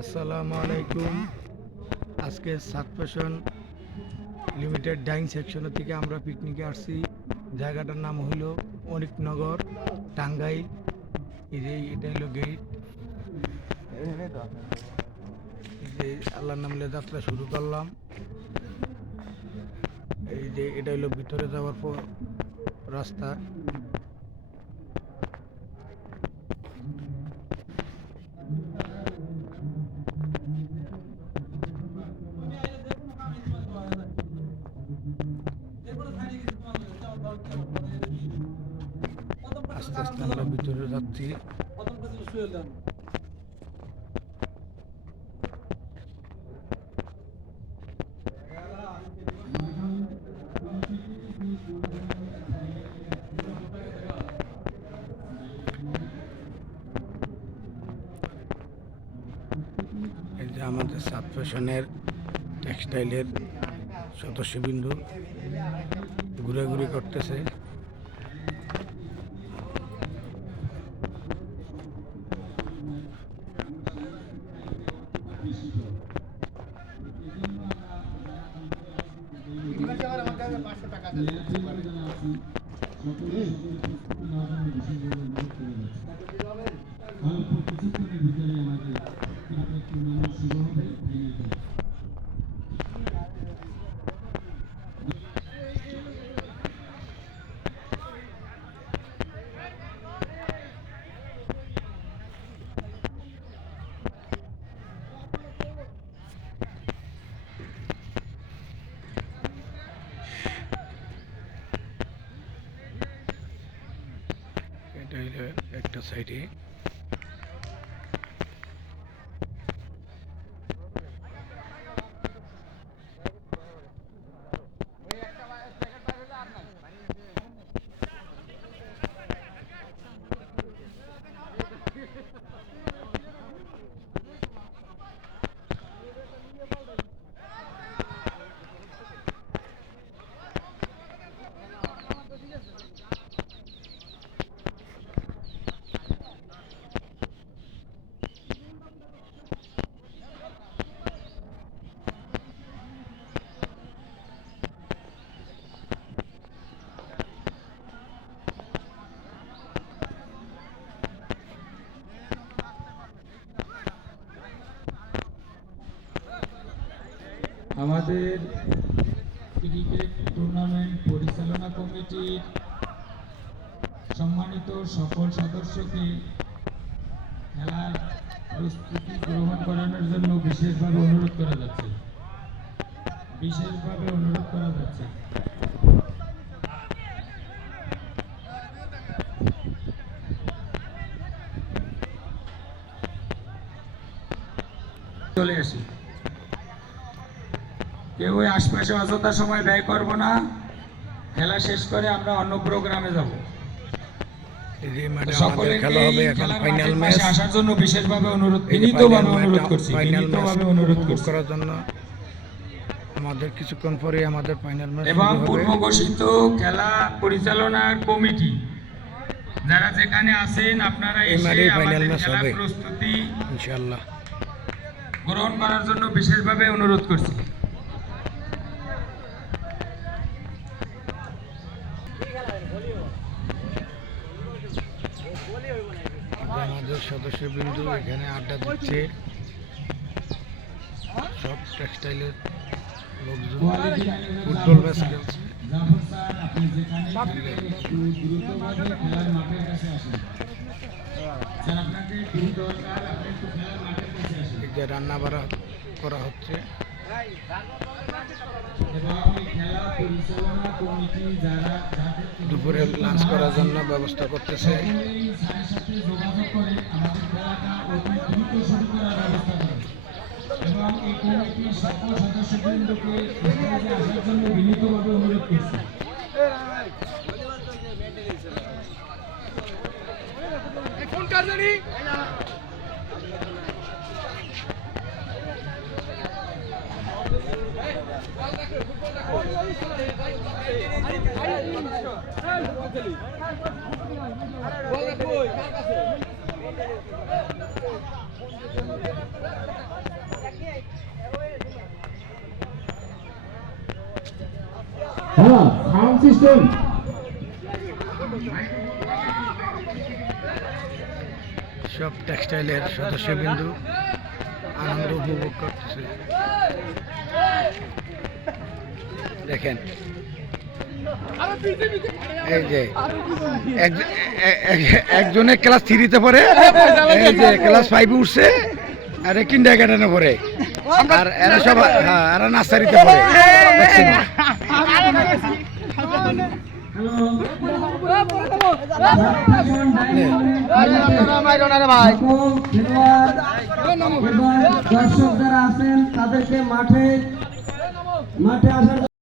আসসালামু আলাইকুম। আজকে সাত ফ্যাশন লিমিটেড ডাইং সেকশন থেকে আমরা পিকনিকে আসছি। জায়গাটার নাম হইল অনিকনগর, টাঙ্গাইল। এটা হলো গেট। এই যে আল্লাহর নামে যাত্রা শুরু করলাম। এই যে এটা হলো ভিতরে যাওয়ার পর রাস্তা। আস্তে আস্তে আমরা ভিতরে যাচ্ছি। এই যে আমাদের সাত ফ্যাশনের টেক্সটাইলের সদস্যবৃন্দ ঘুরাঘুরি করতেছে। এটা হলো একটা সাইডে। আমাদের ক্রিকেট টুর্নামেন্ট পরিচালনা কমিটির সম্মানিত সকল সদস্যকে খেলার প্রস্তুতি গ্রহণ করানোর জন্য বিশেষভাবে অনুরোধ করা যাচ্ছে। চলে আসি। কেউ আশপাশে অযথা সময় ব্যয় করব না। খেলা শেষ করে আমরা অন্য প্রোগ্রামে যাব। সকলে খেলা হবে এখন ফাইনাল ম্যাচ আসার জন্য বিশেষভাবে বিনীতভাবে অনুরোধ করার জন্য। আমাদের কিছুক্ষণ পরে আমাদের ফাইনাল ম্যাচ এবং পূর্ব ঘোষিত খেলা পরিচালনার কমিটি যারা যেখানে আছেন আপনারা এসে ফাইনাল ম্যাচ খেলার হবে প্রস্তুতি ইনশাআল্লাহ গ্রহণ করার জন্য বিশেষভাবে অনুরোধ করছি। আমাদের সদস্যবৃন্দ এখানে আড্ডা দিচ্ছে। সব টেক্সটাইলের লোকজন ফুটবল ম্যাচ খেলছে। রান্না বাড়া করা হচ্ছে। দুপুরে লাঞ্চ করার জন্য ব্যবস্থা করতেছে। এবং এই কমিটির সকল সদস্যবৃন্দকে আসার জন্য বিনীতভাবে অনুরোধ করছি। বল হ্যাঁ সাউন্ড সিস্টেম সব টেক্সটাইলের সদস্যবিন্দু আনন্দ উপভোগ করতেছে। দেখেন এই যে একজনে ক্লাস 3-তে পড়ে, এই যে ক্লাস 5-এ উঠছে, আর কিন্ডারগার্টেনে পড়ে, আর এরা সব হ্যাঁ এরা নার্সারিতে পড়ে। দেখছেন? দর্শক যারা আছেন তাদেরকে মাঠে আসার